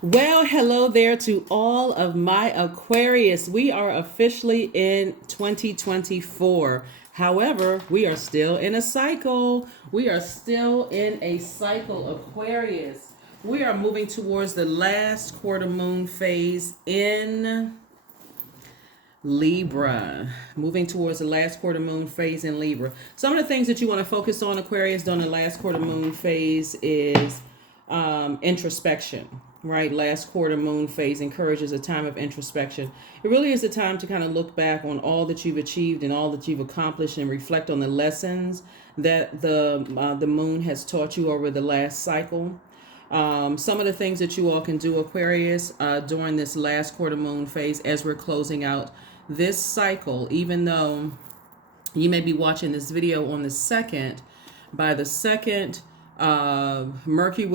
Well, hello there to all of my Aquarius. We are officially in 2024. However, we are still in a cycle. We are still in a cycle, Aquarius. We are moving towards the last quarter moon phase in Libra. Moving towards the last quarter moon phase in Libra. Some of the things that you want to focus on, Aquarius, during the last quarter moon phase is introspection, right? Last quarter moon phase encourages a time of introspection. It really is a time to kind of look back on all that you've achieved and all that you've accomplished and reflect on the lessons that the moon has taught you over the last cycle. Some of the things that you all can do, Aquarius, during this last quarter moon phase as we're closing out this cycle, even though you may be watching this video on the second, by the second, Mercury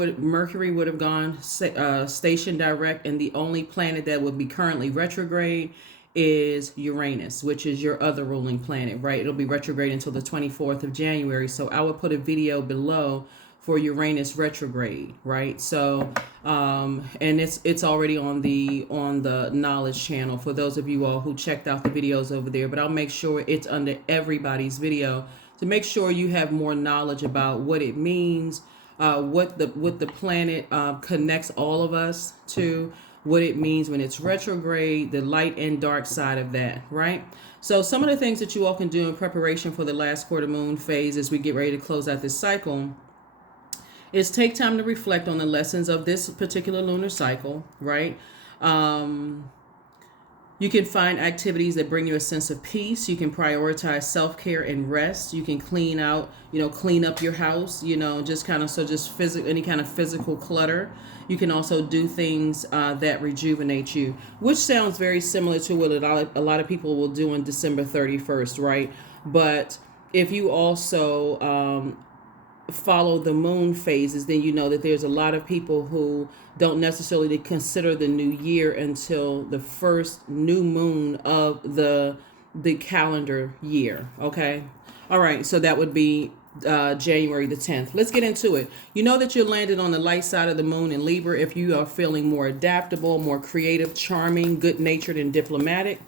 would have gone station direct, and the only planet that would be currently retrograde is Uranus, which is your other ruling planet, right? It'll be retrograde until the 24th of January. So I will put a video below for Uranus retrograde, right? So and it's already on the knowledge channel for those of you all who checked out the videos over there, but I'll make sure it's under everybody's video to make sure you have more knowledge about what it means, what the planet connects all of us to, what it means when it's retrograde, the light and dark side of that, right? So some of the things that you all can do in preparation for the last quarter moon phase as we get ready to close out this cycle is take time to reflect on the lessons of this particular lunar cycle, right? You can find activities that bring you a sense of peace. You can prioritize self-care and rest. You can clean out, clean up your house, just kind of, any kind of physical clutter. You can also do things that rejuvenate you, which sounds very similar to what a lot of people will do on December 31st, right? But if you also follow the moon phases, then you know that there's a lot of people who don't necessarily consider the new year until the first new moon of the calendar year. Okay. All right. So that would be January the 10th. Let's get into it. You know that you're landed on the light side of the moon in Libra if you are feeling more adaptable, more creative, charming, good-natured, and diplomatic.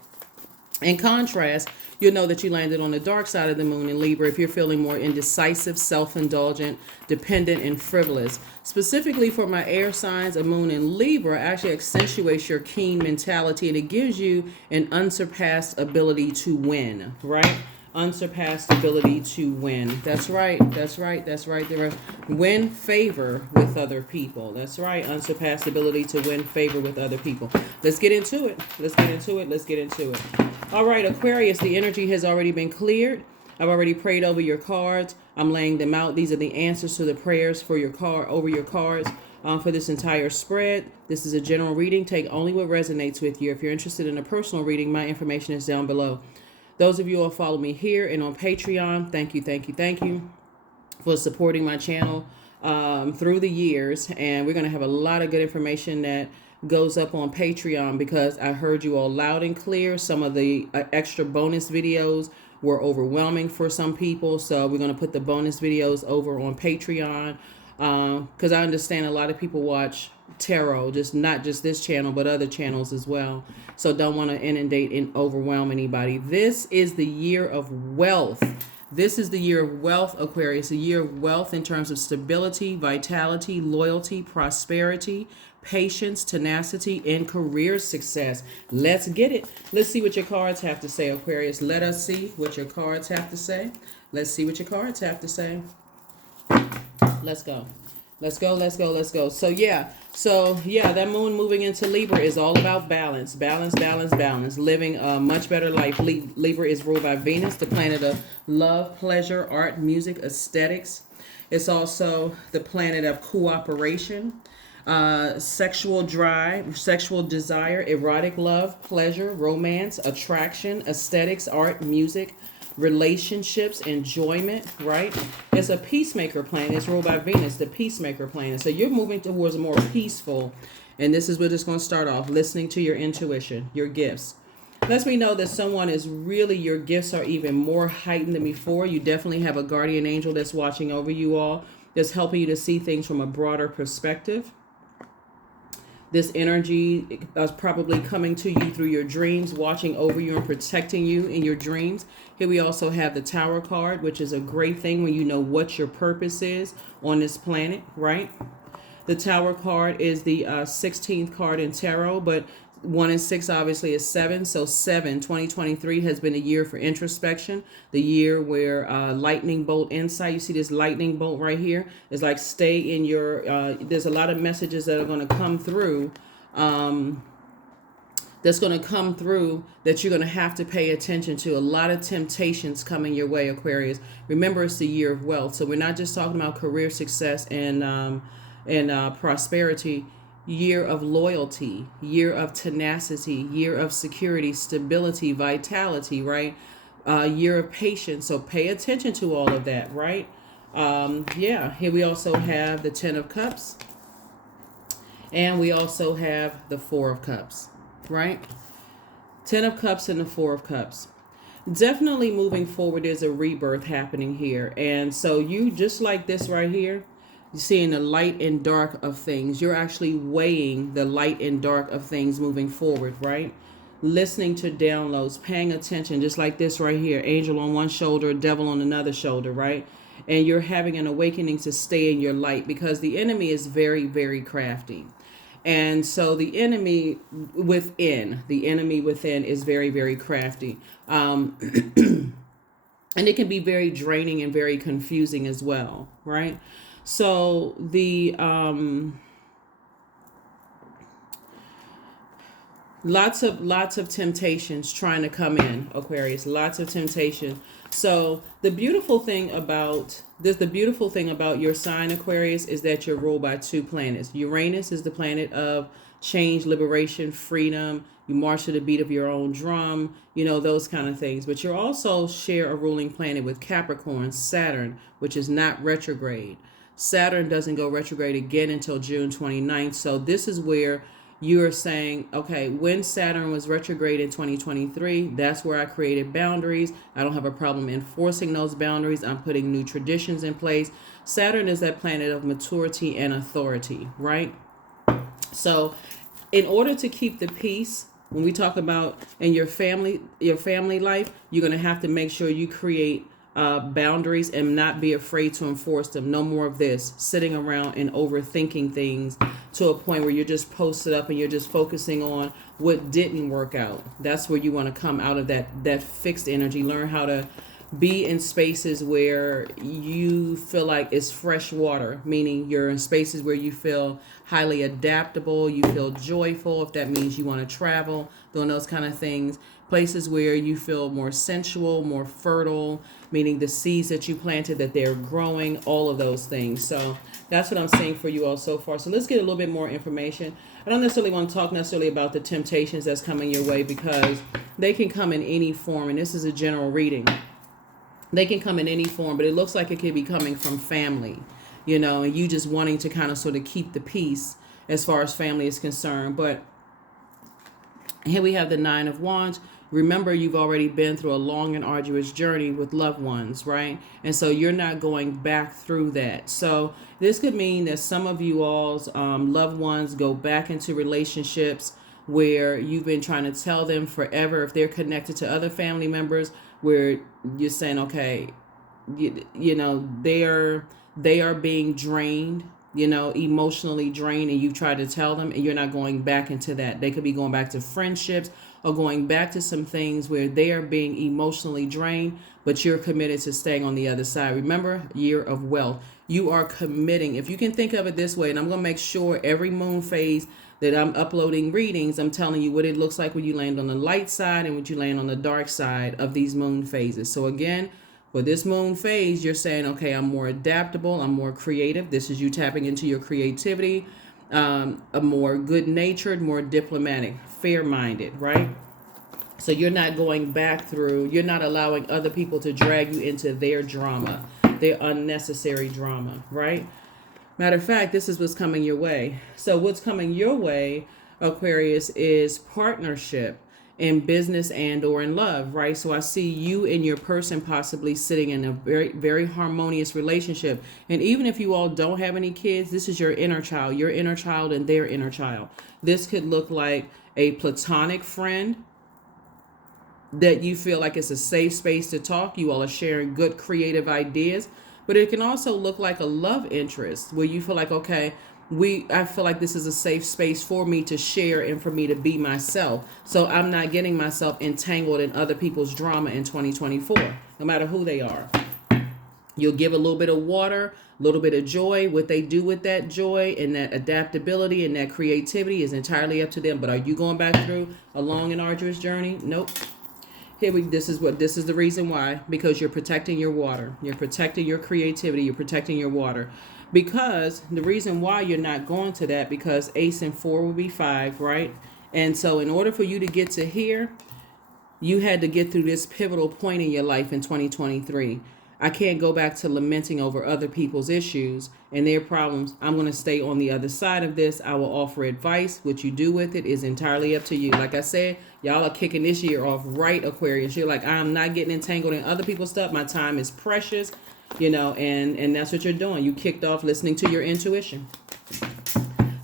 In contrast, you'll know that you landed on the dark side of the moon in Libra if you're feeling more indecisive, self-indulgent, dependent, and frivolous. Specifically for my air signs, a moon in Libra actually accentuates your keen mentality, and it gives you an unsurpassed ability to win, right? Unsurpassed ability to win. That's right. That's right. That's right. There are win favor with other people. That's right. Unsurpassed ability to win favor with other people. Let's get into it. Let's get into it. Let's get into it. All right, Aquarius, the energy has already been cleared. I've already prayed over your cards. I'm laying them out. These are the answers to the prayers for your card over your cards for this entire spread. This is a general reading. Take only what resonates with you. If you're interested in a personal reading, my information is down below. Those of you who follow me here and on Patreon, thank you for supporting my channel through the years. And we're going to have a lot of good information that goes up on Patreon because I heard you all loud and clear. Some of the extra bonus videos were overwhelming for some people. So we're going to put the bonus videos over on Patreon because I understand a lot of people watch tarot, not just this channel, but other channels as well. So don't want to inundate and overwhelm anybody. This is the year of wealth. This is the year of wealth, Aquarius, a year of wealth in terms of stability, vitality, loyalty, prosperity, patience, tenacity, and career success. Let's get it. Let's see what your cards have to say, Aquarius. Let us see what your cards have to say. Let's see what your cards have to say. Let's go. Let's go. So yeah, that moon moving into Libra is all about balance, living a much better life. Libra is ruled by Venus, the planet of love, pleasure, art, music, aesthetics. It's also the planet of cooperation, sexual drive, sexual desire, erotic love, pleasure, romance, attraction, aesthetics, art, music, relationships, enjoyment, right? It's a peacemaker planet. It's ruled by Venus, the peacemaker planet. So you're moving towards a more peaceful, and this is where it's going to start off, listening to your intuition, your gifts. Lets me know that someone is really, your gifts are even more heightened than before. You definitely have a guardian angel that's watching over you all, that's helping you to see things from a broader perspective. This energy is probably coming to you through your dreams, watching over you and protecting you in your dreams. Here we also have the Tower card, which is a great thing when you know what your purpose is on this planet, right? The Tower card is the 16th card in tarot, but 1 and 6 obviously is 7. So 2023 has been a year for introspection, the year where lightning bolt insight. You see this lightning bolt right here? It's like stay in your, there's a lot of messages that are going to come through. That's going to come through that you're going to have to pay attention to. A lot of temptations coming your way, Aquarius. Remember, it's the year of wealth. So we're not just talking about career success and prosperity. Year of loyalty, year of tenacity, year of security, stability, vitality, right? Year of patience. So pay attention to all of that, right? Here we also have the 10 of Cups. And we also have the 4 of Cups, right? 10 of Cups and the 4 of Cups. Definitely moving forward, there's a rebirth happening here. And so you, just like this right here, you're seeing the light and dark of things. You're actually weighing the light and dark of things moving forward, right? Listening to downloads, paying attention, just like this right here. Angel on one shoulder, devil on another shoulder, right? And you're having an awakening to stay in your light because the enemy is very, very crafty. And so the enemy within is very, very crafty. And it can be very draining and very confusing as well, right? So the lots of temptations trying to come in, Aquarius. Lots of temptation. So the beautiful thing about your sign, Aquarius, is that you're ruled by 2 planets. Uranus is the planet of change, liberation, freedom. You march to the beat of your own drum, those kind of things. But you also share a ruling planet with Capricorn, Saturn, which is not retrograde. Saturn doesn't go retrograde again until June 29th. So this is where you're saying, okay, when Saturn was retrograde in 2023, that's where I created boundaries. I don't have a problem enforcing those boundaries. I'm putting new traditions in place. Saturn is that planet of maturity and authority, right? So in order to keep the peace, when we talk about in your family life, you're going to have to make sure you create boundaries and not be afraid to enforce them. No more of this sitting around and overthinking things to a point where you're just posted up and you're just focusing on what didn't work out. That's where you want to come out of that fixed energy. Learn how to be in spaces where you feel like it's fresh water, meaning you're in spaces where you feel highly adaptable, you feel joyful, if that means you want to travel, doing those kind of things. Places where you feel more sensual, more fertile, meaning the seeds that you planted, that they're growing, all of those things. So that's what I'm saying for you all so far. So let's get a little bit more information. I don't necessarily want to talk necessarily about the temptations that's coming your way because they can come in any form. And this is a general reading. They can come in any form, but it looks like it could be coming from family, and you just wanting to kind of sort of keep the peace as far as family is concerned. But here we have the 9 of Wands. Remember, you've already been through a long and arduous journey with loved ones, right? And so you're not going back through that. So this could mean that some of you all's loved ones go back into relationships where you've been trying to tell them forever, if they're connected to other family members, where you're saying, okay, they are being drained, emotionally drained, and you've tried to tell them and you're not going back into that. They could be going back to friendships or going back to some things where they are being emotionally drained, but you're committed to staying on the other side. Remember, year of wealth. You are committing. If you can think of it this way, and I'm going to make sure every moon phase that I'm uploading readings, I'm telling you what it looks like when you land on the light side and when you land on the dark side of these moon phases. So again, for this moon phase, you're saying, okay, I'm more adaptable, I'm more creative. This is you tapping into your creativity, a more good-natured, more diplomatic, fair-minded, right? So you're not going back through, you're not allowing other people to drag you into their drama, their unnecessary drama, right? Matter of fact, this is what's coming your way. So what's coming your way, Aquarius, is partnership. in business and or in love, right? So I see you and your person possibly sitting in a very, very harmonious relationship. And even if you all don't have any kids, this is your inner child and their inner child. This could look like a platonic friend that you feel like it's a safe space to talk. You all are sharing good creative ideas. But it can also look like a love interest where you feel like, okay, I feel like this is a safe space for me to share and for me to be myself. So I'm not getting myself entangled in other people's drama in 2024, no matter who they are. You'll give a little bit of water, a little bit of joy. What they do with that joy and that adaptability and that creativity is entirely up to them. But are you going back through a long and arduous journey? Nope. This is the reason why, because you're protecting your water, you're protecting your creativity, you're protecting your water. Because the reason why you're not going to that, because ace and 4 would be 5, right? And so in order for you to get to here, you had to get through this pivotal point in your life in 2023. I can't go back to lamenting over other people's issues and their problems. I'm going to stay on the other side of this. I will offer advice. What you do with it is entirely up to you. Like I said, y'all are kicking this year off right, Aquarius. You're like, I'm not getting entangled in other people's stuff. My time is precious, and that's what you're doing. You kicked off listening to your intuition.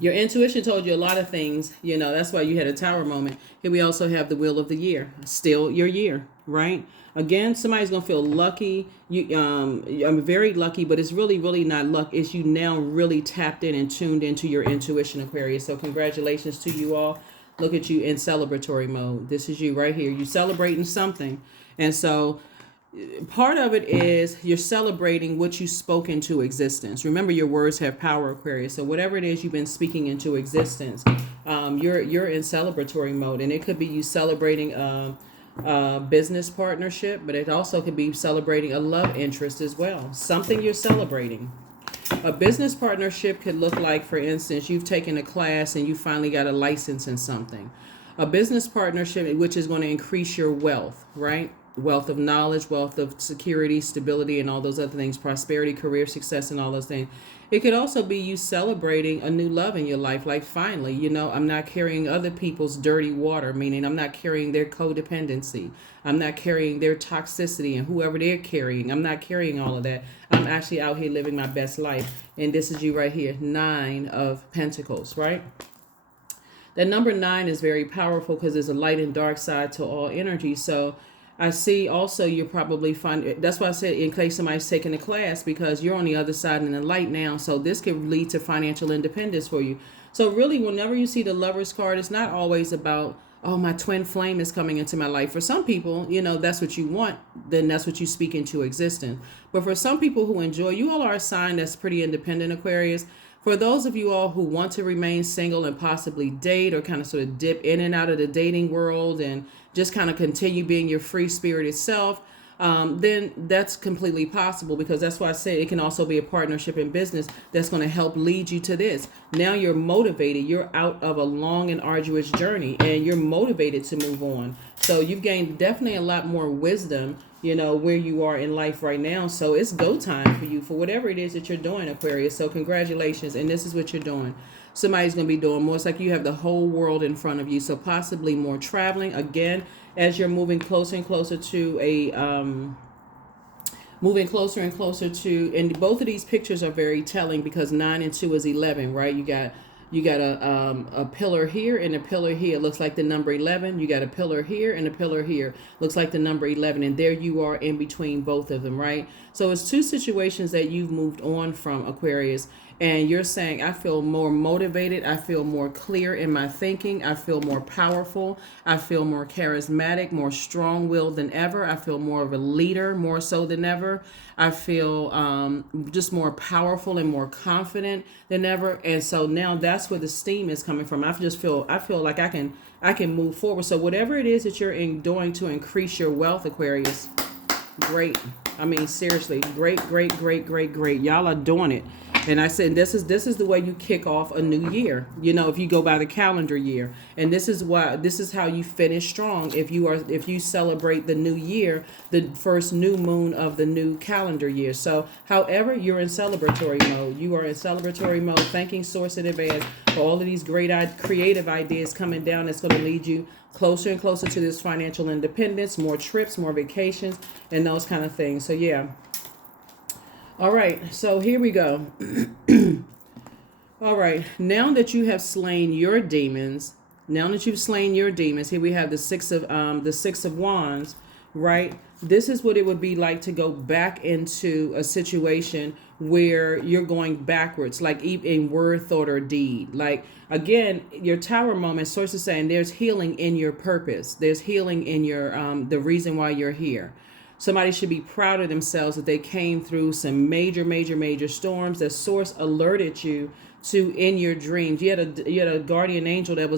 Your intuition told you a lot of things, that's why you had a tower moment. Here we also have the wheel of the year, still your year, right? Again, somebody's going to feel lucky. I'm very lucky, but it's really, really not luck. It's you now really tapped in and tuned into your intuition, Aquarius. So congratulations to you all. Look at you in celebratory mode. This is you right here. You celebrating something. And so part of it is you're celebrating what you spoke into existence. Remember, your words have power, Aquarius. So whatever it is you've been speaking into existence, you're in celebratory mode. And it could be you celebrating business partnership, but it also could be celebrating a love interest as well. Something you're celebrating. A business partnership could look like, for instance, you've taken a class and you finally got a license in something. A business partnership, which is going to increase your wealth, right? Wealth of knowledge, wealth of security, stability, and all those other things, prosperity, career success, and all those things. It could also be you celebrating a new love in your life. Like, finally, I'm not carrying other people's dirty water, meaning I'm not carrying their codependency. I'm not carrying their toxicity and whoever they're carrying. I'm not carrying all of that. I'm actually out here living my best life. And this is you right here, 9 of Pentacles, right? That number 9 is very powerful because there's a light and dark side to all energy. So I see also you're probably that's why I said in case somebody's taking a class, because you're on the other side in the light now. So this could lead to financial independence for you. So really, whenever you see the Lover's card, it's not always about, oh, my twin flame is coming into my life. For some people, that's what you want. Then that's what you speak into existence. But for some people who enjoy, you all are a sign that's pretty independent, Aquarius. For those of you all who want to remain single and possibly date or kind of sort of dip in and out of the dating world and just kind of continue being your free-spirited self, then that's completely possible, because that's why I say it can also be a partnership in business that's going to help lead you to this. Now you're motivated. You're out of a long and arduous journey and you're motivated to move on. So you've gained definitely a lot more wisdom, where you are in life right now. So it's go time for you for whatever it is that you're doing, Aquarius. So congratulations. And this is what you're doing. Somebody's going to be doing more. It's like you have the whole world in front of you. So possibly more traveling. Again, as you're moving closer and closer to and both of these pictures are very telling, because 9 and 2 is 11, right? You got a pillar here and a pillar here. Looks like the number 11. You got a pillar here and a pillar here. Looks like the number 11. And there you are in between both of them, right? So it's 2 situations that you've moved on from, Aquarius. And you're saying, I feel more motivated. I feel more clear in my thinking. I feel more powerful. I feel more charismatic, more strong-willed than ever. I feel more of a leader, more so than ever. I feel just more powerful and more confident than ever. And so now that's where the steam is coming from. I feel like I can move forward. So whatever it is that you're doing to increase your wealth, Aquarius, great. I mean, seriously, great. Y'all are doing it. And I said, this is the way you kick off a new year. You know, if you go by the calendar year, and this is how you finish strong. If you celebrate the new year, the first new moon of the new calendar year. So, however, you're in celebratory mode. You are in celebratory mode, thanking Source in advance for all of these great creative ideas coming down. That's going to lead you closer and closer to this financial independence, more trips, more vacations, and those kind of things. So yeah. All right, so here we go. All right, now that you have slain your demons, here we have the six of wands, right? This is what it would be like to go back into a situation where you're going backwards, like in word, thought, or deed. Like, again, your tower moment, source is saying there's healing in your purpose. There's healing in your the reason why you're here. Somebody should be proud of themselves that they came through some major storms that source alerted you to in your dreams. You had a guardian angel that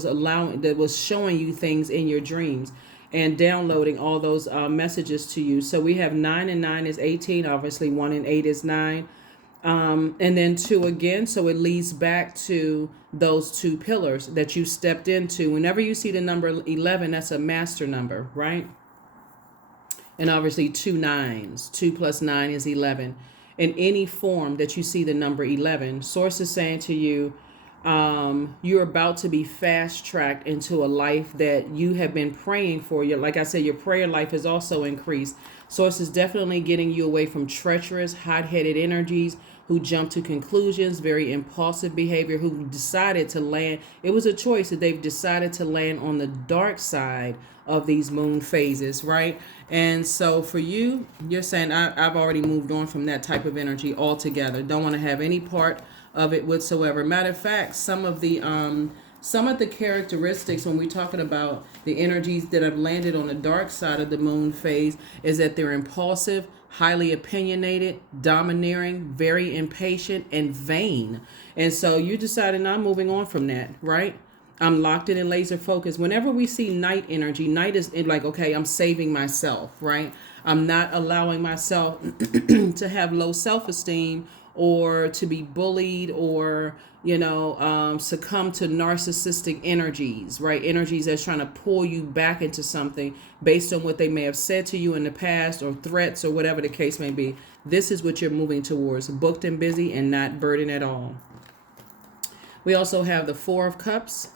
was showing you things in your dreams and downloading all those messages to you. So we have 9 and 9 is 18. Obviously 1 and 8 is 9. And then 2 again. So it leads back to those 2 pillars that you stepped into. Whenever you see the number 11, that's a master number, right? And obviously 2 9s. 2 plus 9 is 11. In any form that you see the number 11, source is saying to you, you're about to be fast tracked into a life that you have been praying for. Like I said, your prayer life has also increased. Source is definitely getting you away from treacherous, hot-headed energies who jump to conclusions, very impulsive behavior, who decided to land. It was a choice that they've decided to land on the dark side of these moon phases, right? And so for you, you're saying, I've already moved on from that type of energy altogether. Don't want to have any part of it whatsoever. Matter of fact, some of the characteristics when we're talking about the energies that have landed on the dark side of the moon phase is that they're impulsive, highly opinionated, domineering, very impatient, and vain. And so you decided, I'm moving on from that, right? I'm locked in and laser focused. Whenever we see night energy, night is like, okay, I'm saving myself, right? I'm not allowing myself to have low self-esteem or to be bullied or, succumb to narcissistic energies, right? Energies that's trying to pull you back into something based on what they may have said to you in the past or threats or whatever the case may be. This is what you're moving towards, booked and busy and not burdened at all. We also have the 4 of Cups.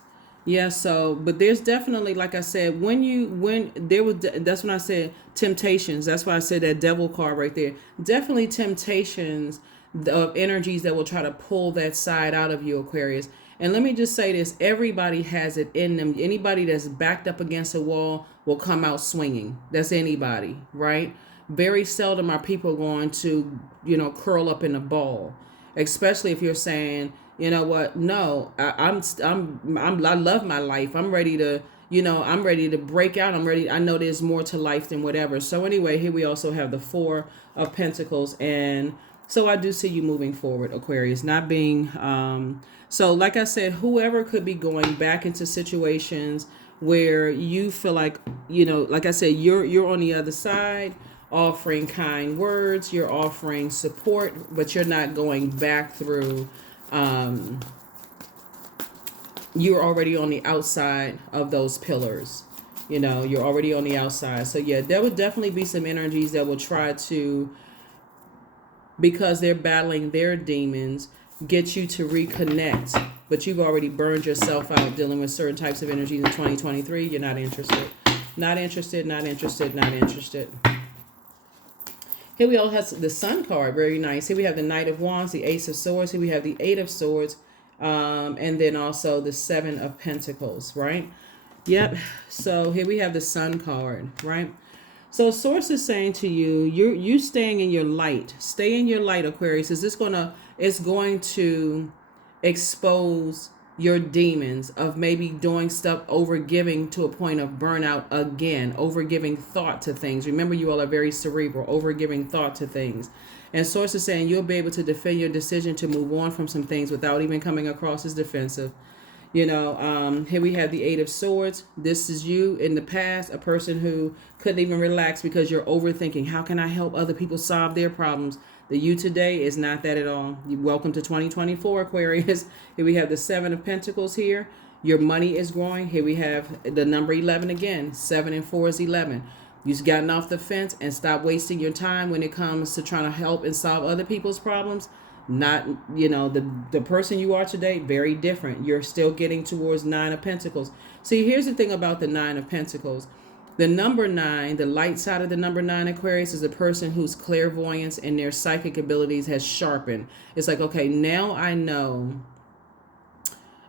Yeah, so, but there's definitely, like I said, that's when I said temptations. That's why I said that devil card right there. Definitely temptations of energies that will try to pull that side out of you, Aquarius. And let me just say this, everybody has it in them. Anybody that's backed up against a wall will come out swinging. That's anybody, right? Very seldom are people going to, curl up in a ball, especially if you're saying, you know what? No, I love my life. I'm ready to, I'm ready to break out. I know there's more to life than whatever. So anyway, here we also have the 4 of Pentacles. And so I do see you moving forward, Aquarius, not being, so like I said, whoever could be going back into situations where you feel like, like I said, you're on the other side, offering kind words, you're offering support, but you're not going back through, you're already on the outside of those pillars. You're already on the outside. So yeah, there would definitely be some energies that will try to, because they're battling their demons, get you to reconnect. But you've already burned yourself out dealing with certain types of energies in 2023. You're not interested. Not interested, not interested, not interested. Here we all have the Sun card, very nice. Here we have the Knight of Wands, the Ace of Swords. Here we have the 8 of Swords, and then also the 7 of Pentacles, right? Yep. So here we have the Sun card, right? So Source is saying to you, you staying in your light. Stay in your light, Aquarius. It's going to expose your demons of maybe doing stuff, overgiving to a point of burnout again, overgiving thought to things. Remember, you all are very cerebral, overgiving thought to things. And Source is saying you'll be able to defend your decision to move on from some things without even coming across as defensive. Here we have the 8 of Swords. This is you in the past, a person who couldn't even relax because you're overthinking. How can I help other people solve their problems? The you today is not that at all. Welcome to 2024, Aquarius. Here we have the Seven of Pentacles here. Your money is growing. Here we have the number 11 again. 7 and 4 is 11. You've gotten off the fence and stop wasting your time when it comes to trying to help and solve other people's problems. Not, the person you are today, very different. You're still getting towards 9 of Pentacles. See, here's the thing about the 9 of Pentacles. The number 9, the light side of the number 9, Aquarius, is a person whose clairvoyance and their psychic abilities has sharpened. It's like, okay, now I know.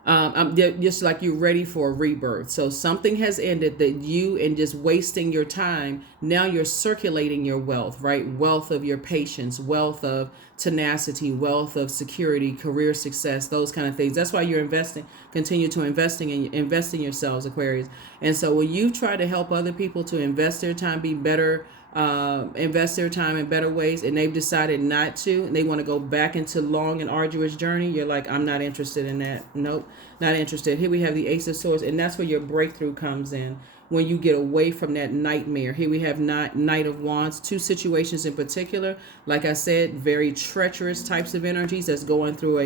I'm just like you're ready for a rebirth. So something has ended that you, and just wasting your time, now you're circulating your wealth, right? Wealth of your patience, wealth of tenacity, wealth of security, career success, those kind of things. That's why you're investing, continue to invest in yourselves, Aquarius. And so when you try to help other people to invest their time, be better, invest their time in better ways, and they've decided not to, and they want to go back into long and arduous journey, you're like, I'm not interested in that. Nope, not interested. Here we have the Ace of Swords, and that's where your breakthrough comes in, when you get away from that nightmare. Here we have Knight of Wands. Two situations in particular, like I said, very treacherous types of energies that's going through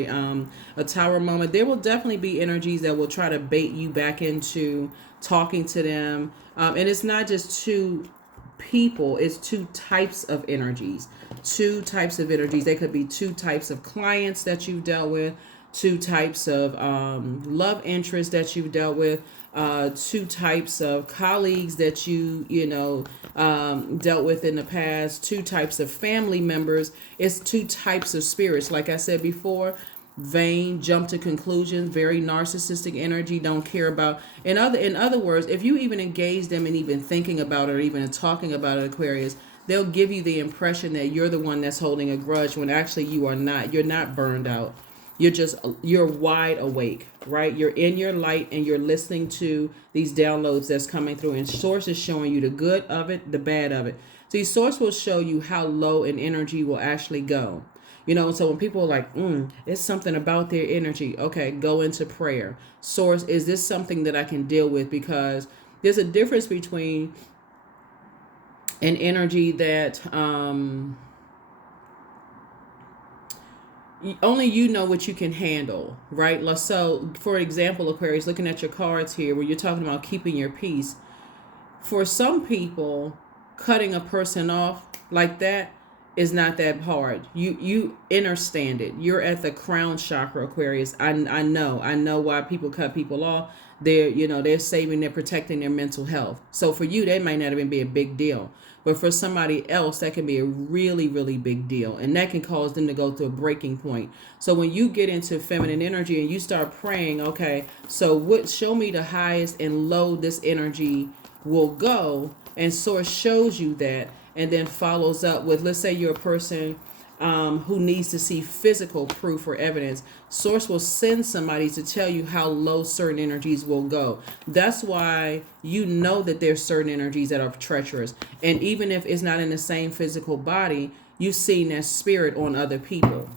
a tower moment. There will definitely be energies that will try to bait you back into talking to them, and it's not just two people, it's two types of energies. They could be two types of clients that you've dealt with, two types of love interests that you've dealt with, two types of colleagues that you dealt with in the past, two types of family members. It's two types of spirits. Like I said before, vain, jump to conclusions, very narcissistic energy, don't care about. In other words, if you even engage them in even thinking about it or even talking about it, Aquarius, they'll give you the impression that you're the one that's holding a grudge, when actually you are not. You're not burned out. You're wide awake, right? You're in your light, and you're listening to these downloads that's coming through, and Source is showing you the good of it, the bad of it. See, Source will show you how low an energy will actually go. So when people are like, it's something about their energy, okay, go into prayer. Source, is this something that I can deal with? Because there's a difference between an energy that only you know what you can handle, right? So, for example, Aquarius, looking at your cards here, where you're talking about keeping your peace. For some people, cutting a person off like that is not that hard. You understand it. You're at the crown chakra, Aquarius. I know why people cut people off. They're saving, they're protecting their mental health. So for you, that might not even be a big deal. But for somebody else, that can be a really, really big deal. And that can cause them to go through a breaking point. So when you get into feminine energy and you start praying, okay, so show me the highest and low this energy will go. And Source shows you that, and then follows up with, let's say you're a person who needs to see physical proof or evidence. Source will send somebody to tell you how low certain energies will go. That's why you know that there's certain energies that are treacherous. And even if it's not in the same physical body, you've seen that spirit on other people.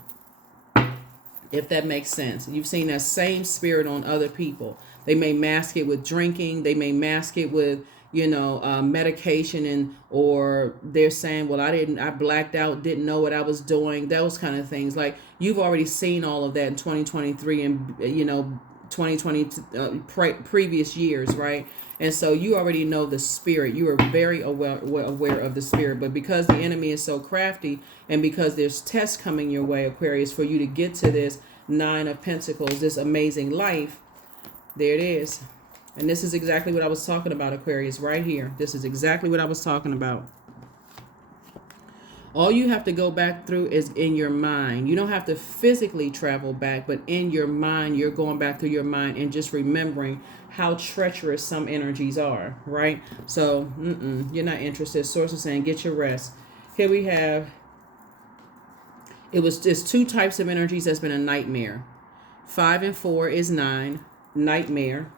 If that makes sense. You've seen that same spirit on other people. They may mask it with drinking. They may mask it with medication, or they're saying, well, I blacked out, didn't know what I was doing, those kind of things. Like, you've already seen all of that in 2023 and 2020 previous years, right? And so you already know the spirit. You are very aware of the spirit. But because the enemy is so crafty, and because there's tests coming your way, Aquarius, for you to get to this 9 of Pentacles, this amazing life, there it is. And this is exactly what I was talking about, Aquarius, right here. This is exactly what I was talking about. All you have to go back through is in your mind. You don't have to physically travel back, but in your mind, you're going back through your mind and just remembering how treacherous some energies are, right? So, you're not interested. Source is saying, get your rest. Here we have, it's two types of energies that's been a nightmare. 5 and 4 is 9, nightmare.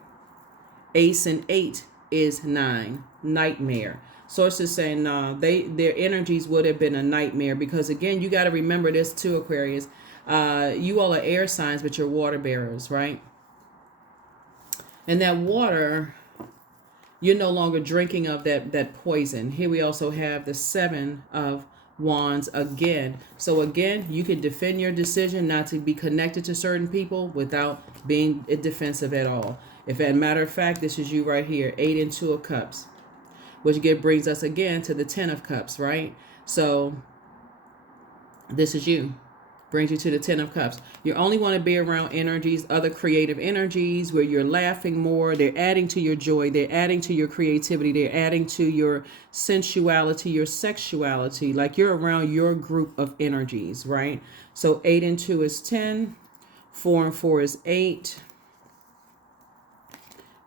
Ace and 8 is 9, nightmare. Source is saying, no, their energies would have been a nightmare, because again, you got to remember this too, Aquarius. You all are air signs, but you're water bearers, right? And that water, you're no longer drinking of that poison. Here we also have the 7 of Wands again. So again, you can defend your decision not to be connected to certain people without being defensive at all. If, as a matter of fact, this is you right here, 8 and 2 of Cups, which again brings us again to the 10 of Cups, right? So this is you. Brings you to the 10 of Cups. You only want to be around energies, other creative energies, where you're laughing more. They're adding to your joy. They're adding to your creativity. They're adding to your sensuality, your sexuality. Like you're around your group of energies, right? So 8 and 2 is 10. 4 and 4 is 8.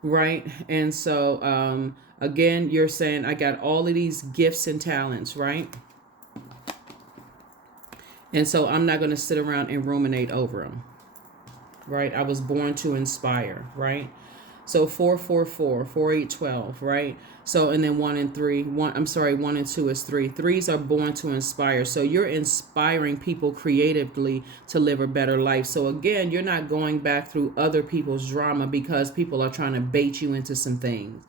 Right? And so, again, you're saying, I got all of these gifts and talents, right? And so I'm not going to sit around and ruminate over them, right? I was born to inspire, right? So 4, 4, 4, 4, 8, 12, right? So, and then 1 and 3, 1 and 2 is 3. Threes are born to inspire. So you're inspiring people creatively to live a better life. So again, you're not going back through other people's drama because people are trying to bait you into some things.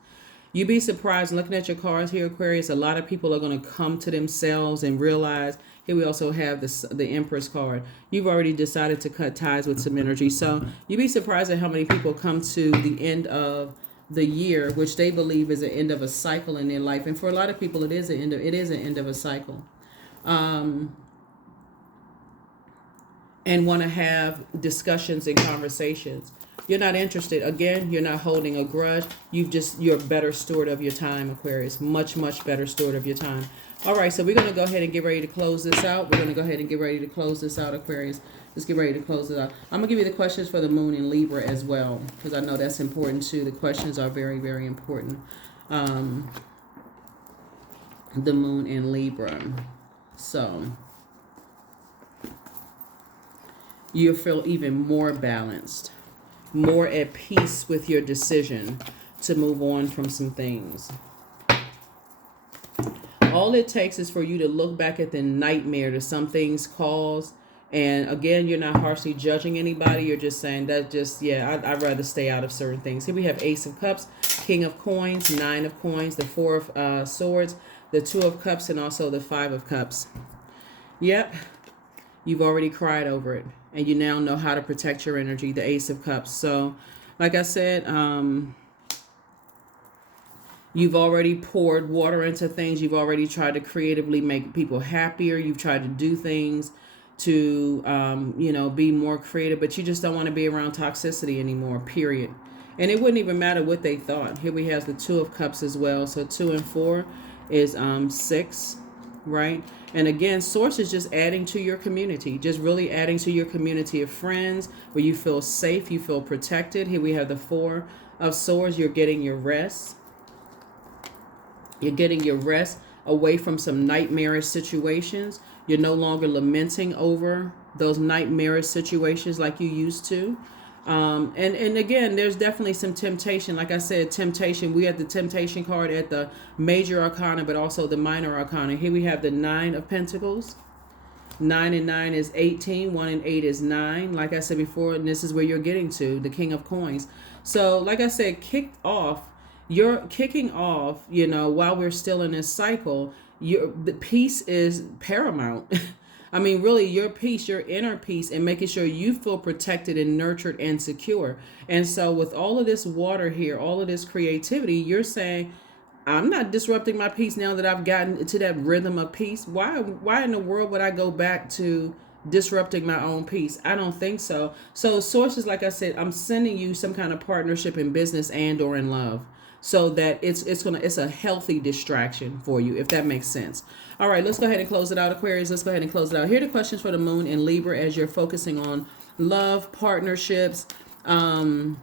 You'd be surprised looking at your cards here, Aquarius. A lot of people are going to come to themselves and realize. Here we also have the Empress card. You've already decided to cut ties with some energy. So you'd be surprised at how many people come to the end of the year, which they believe is the end of a cycle in their life. And for a lot of people, it is an end of a cycle. And want to have discussions and conversations. You're not interested. Again, you're not holding a grudge. You're a better steward of your time, Aquarius. Much, much better steward of your time. All right, so we're going to go ahead and get ready to close this out. Aquarius. Let's get ready to close it out. I'm going to give you the questions for the moon in Libra as well, because I know that's important too. The questions are very, very important. The moon in Libra. So you feel even more balanced, more at peace with your decision to move on from some things. All it takes is for you to look back at the nightmare that some things cause. And again, you're not harshly judging anybody. You're just saying that I'd rather stay out of certain things. Here we have Ace of Cups, King of Coins, 9 of Coins, the 4 of Swords, the 2 of Cups, and also the 5 of Cups. Yep. You've already cried over it. And you now know how to protect your energy, the Ace of Cups. So, like I said, you've already poured water into things. You've already tried to creatively make people happier. You've tried to do things to, be more creative. But you just don't want to be around toxicity anymore, period. And it wouldn't even matter what they thought. Here we have the 2 of Cups as well. So 2 and 4 is 6, right? And again, Source is just adding to your community, just really adding to your community of friends where you feel safe, you feel protected. Here we have the 4 of Swords. You're getting your rest. You're getting your rest away from some nightmarish situations. You're no longer lamenting over those nightmarish situations like you used to. And again, there's definitely some temptation. Like I said, temptation. We have the temptation card at the major arcana, but also the minor arcana. Here we have the 9 of Pentacles. 9 and 9 is 18. 1 and 8 is 9. Like I said before, and this is where you're getting to, the King of Coins. So, like I said, you're kicking off, while we're still in this cycle, the peace is paramount. I mean, really, your peace, your inner peace, and making sure you feel protected and nurtured and secure. And so with all of this water here, all of this creativity, you're saying, I'm not disrupting my peace now that I've gotten to that rhythm of peace. Why in the world would I go back to disrupting my own peace? I don't think so. So sources, like I said, I'm sending you some kind of partnership in business and or in love, so that it's a healthy distraction for you, if that makes sense. All right, let's go ahead and close it out, Aquarius. Let's go ahead and close it out. Here are the questions for the moon in Libra as you're focusing on love, partnerships. You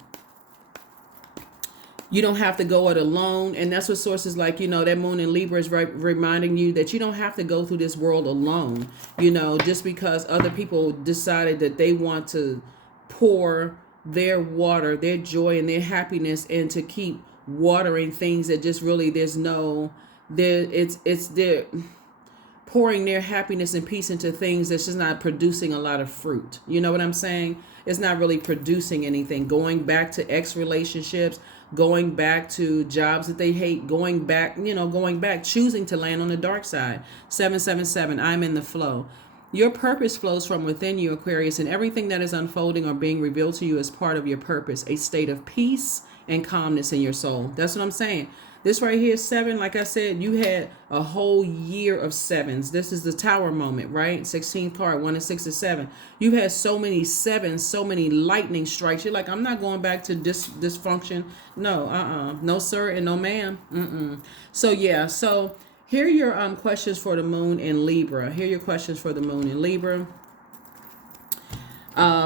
don't have to go it alone. And that's what sources like, that moon in Libra is reminding you that you don't have to go through this world alone, just because other people decided that they want to pour their water, their joy, and their happiness and to keep watering things that just really it's there. pouring their happiness and peace into things that's just not producing a lot of fruit. You know what I'm saying? It's not really producing anything. Going back to ex relationships, going back to jobs that they hate, going back, choosing to land on the dark side. 777, I'm in the flow. Your purpose flows from within you, Aquarius, and everything that is unfolding or being revealed to you is part of your purpose, a state of peace and calmness in your soul. That's what I'm saying. This right here, 7, like I said, you had a whole year of 7s. This is the tower moment, right? 16th card, 1 and 6 and 7. You've had so many 7s, so many lightning strikes. You're like, I'm not going back to dysfunction. No, no, sir, and no, ma'am. So, yeah, so here are your questions for the moon in Libra. Here are your questions for the moon in Libra.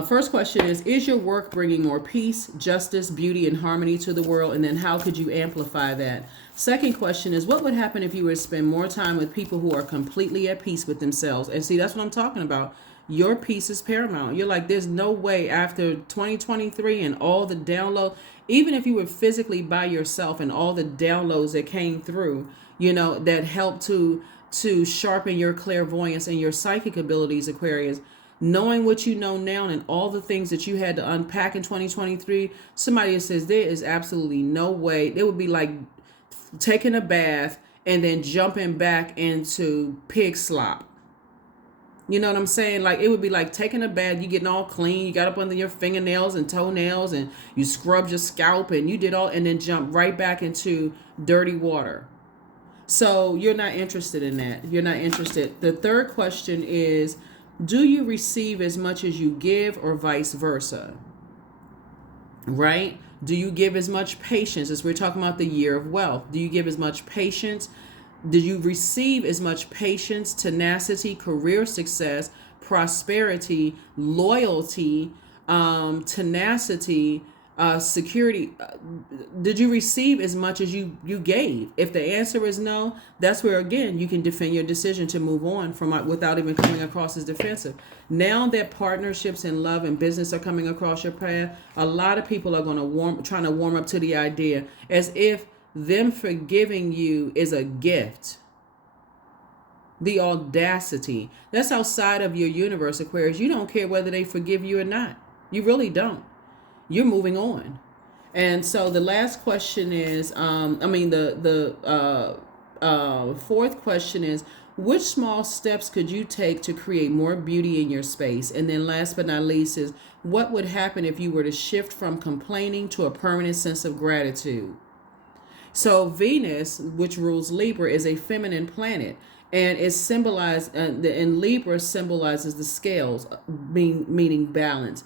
First question is your work bringing more peace, justice, beauty, and harmony to the world? And then how could you amplify that? Second question is, what would happen if you were to spend more time with people who are completely at peace with themselves? And see, that's what I'm talking about. Your peace is paramount. You're like, there's no way after 2023 and all the download, even if you were physically by yourself and all the downloads that came through, that helped to sharpen your clairvoyance and your psychic abilities, Aquarius. Knowing what you know now and all the things that you had to unpack in 2023, somebody says there is absolutely no way. It would be like taking a bath and then jumping back into pig slop. You know what I'm saying? Like, it would be like taking a bath, you getting all clean, you got up under your fingernails and toenails and you scrubbed your scalp and you did all, and then jump right back into dirty water. So you're not interested in that. You're not interested. The third question is, do you receive as much as you give or vice versa? Right? Do you give as much patience, as we're talking about the year of wealth? Do you give as much patience? Do you receive as much patience, tenacity, career success, prosperity, loyalty, tenacity, security? Did you receive as much as you gave? If the answer is no, that's where, again, you can defend your decision to move on from without even coming across as defensive. Now that partnerships and love and business are coming across your path, a lot of people are going to trying to warm up to the idea as if them forgiving you is a gift. The audacity. That's outside of your universe, Aquarius. You don't care whether they forgive you or not. You really don't. You're moving on. And so the last question is, the fourth question is, which small steps could you take to create more beauty in your space? And then last but not least is, what would happen if you were to shift from complaining to a permanent sense of gratitude? So Venus, which rules Libra, is a feminine planet. And it's symbolized, in Libra symbolizes the scales, meaning balance.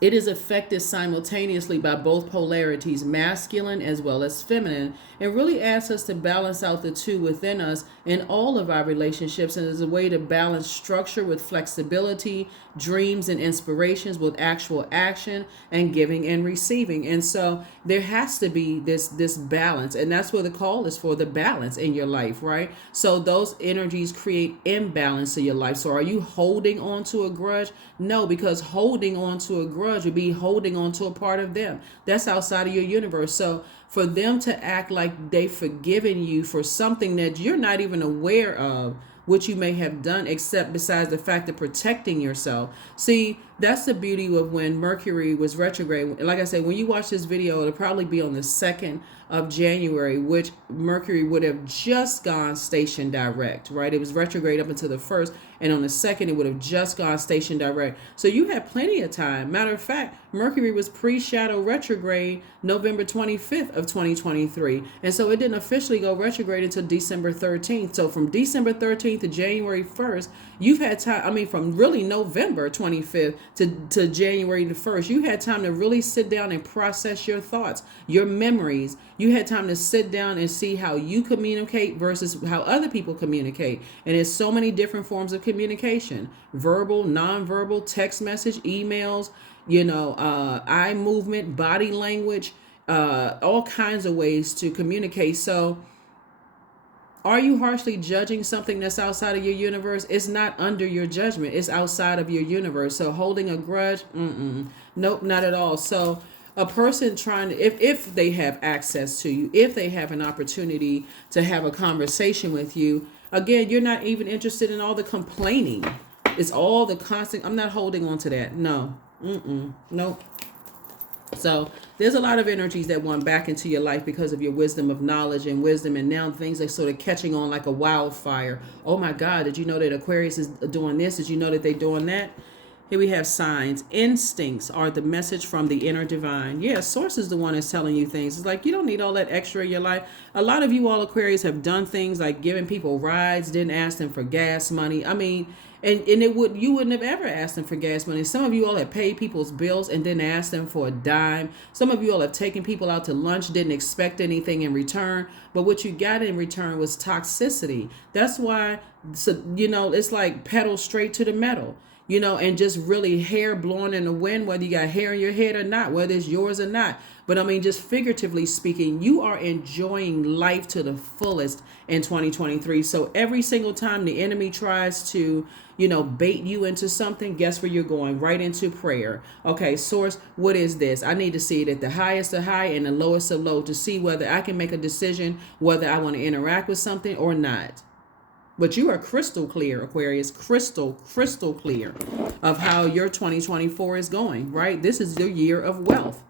It is affected simultaneously by both polarities, masculine as well as feminine, and really asks us to balance out the two within us in all of our relationships, and is a way to balance structure with flexibility, dreams and inspirations with actual action, and giving and receiving. And so there has to be this balance, and that's where the call is for, the balance in your life, right? So those energies create imbalance in your life. So are you holding on to a grudge? No, because holding on to a grudge would be holding on to a part of them. That's outside of your universe. So for them to act like they've forgiven you for something that you're not even aware of, what you may have done, except besides the fact of protecting yourself. See, that's the beauty of when Mercury was retrograde. Like I said, when you watch this video, it'll probably be on the 2nd of January, which Mercury would have just gone station direct, right? It was retrograde up until the 1st, and on the 2nd, it would have just gone station direct. So you had plenty of time. Matter of fact, Mercury was pre-shadow retrograde November 25th of 2023. And so it didn't officially go retrograde until December 13th. So from December 13th to January 1st, you've had time, from really November 25th to January the 1st, you had time to really sit down and process your thoughts, your memories. You had time to sit down and see how you communicate versus how other people communicate. And there's so many different forms of communication: verbal, nonverbal, text message, emails, eye movement, body language, all kinds of ways to communicate. So are you harshly judging something that's outside of your universe? It's not under your judgment. It's outside of your universe. So holding a grudge, nope, not at all. So a person trying to, if they have access to you, if they have an opportunity to have a conversation with you, again, you're not even interested in all the complaining. It's all the constant, I'm not holding on to that. No. Nope. So there's a lot of energies that want back into your life because of your wisdom of knowledge and wisdom. And now things are sort of catching on like a wildfire. Oh my God, did you know that Aquarius is doing this? Did you know that they're doing that? Here we have signs. Instincts are the message from the inner divine. Yeah, source is the one that's telling you things. It's like you don't need all that extra in your life. A lot of you all Aquarius have done things like giving people rides, didn't ask them for gas money. I mean, and you wouldn't have ever asked them for gas money. Some of you all have paid people's bills and didn't ask them for a dime. Some of you all have taken people out to lunch, didn't expect anything in return. But what you got in return was toxicity. That's why, so, it's like pedal straight to the metal. And just really hair blowing in the wind, whether you got hair in your head or not, whether it's yours or not. But I mean, just figuratively speaking, you are enjoying life to the fullest in 2023. So every single time the enemy tries to, bait you into something, guess where you're going? Right into prayer. Okay, source, what is this? I need to see it at the highest of high and the lowest of low to see whether I can make a decision, whether I want to interact with something or not. But you are crystal clear, Aquarius, crystal clear of how your 2024 is going, right? This is your year of wealth.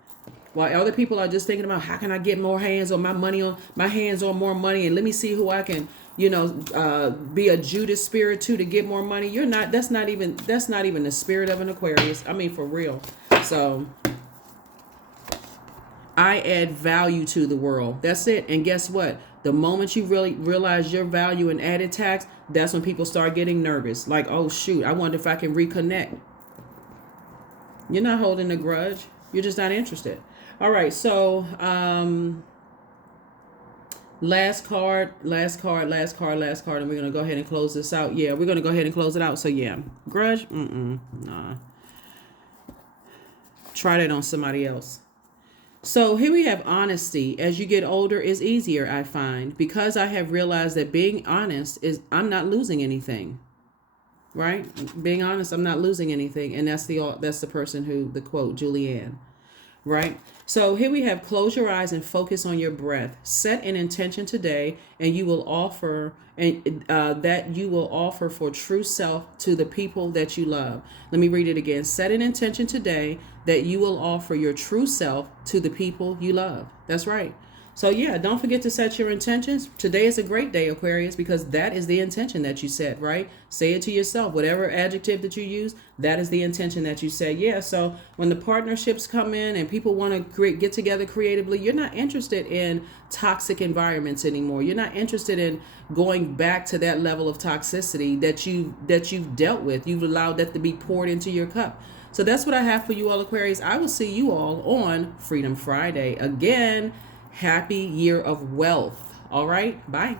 While other people are just thinking about how can I get more hands on my hands on more money, and let me see who I can, be a Judas spirit to get more money. You're not, that's not even the spirit of an Aquarius. I mean, for real. So I add value to the world. That's it. And guess what? The moment you really realize your value and added tax, that's when people start getting nervous. Like, oh, shoot, I wonder if I can reconnect. You're not holding a grudge. You're just not interested. All right. So last card. And we're going to go ahead and close this out. Yeah, we're going to go ahead and close it out. So, yeah, grudge. Nah. Try that on somebody else. So here we have honesty. As you get older is easier, I find, because I have realized that being honest is I'm not losing anything, right? Being honest, I'm not losing anything. And that's the person who, the quote, Julianne, right? So here we have close your eyes and focus on your breath. Set an intention today and you will offer that you will offer for true self to the people that you love. Let me read it again. Set an intention today that you will offer your true self to the people you love. That's right. So yeah, don't forget to set your intentions. Today is a great day, Aquarius, because that is the intention that you set, right? Say it to yourself. Whatever adjective that you use, that is the intention that you set. Yeah, so when the partnerships come in and people want to get together creatively, you're not interested in toxic environments anymore. You're not interested in going back to that level of toxicity that you've dealt with. You've allowed that to be poured into your cup. So that's what I have for you all, Aquarius. I will see you all on Freedom Friday. Again, happy year of wealth. All right. Bye.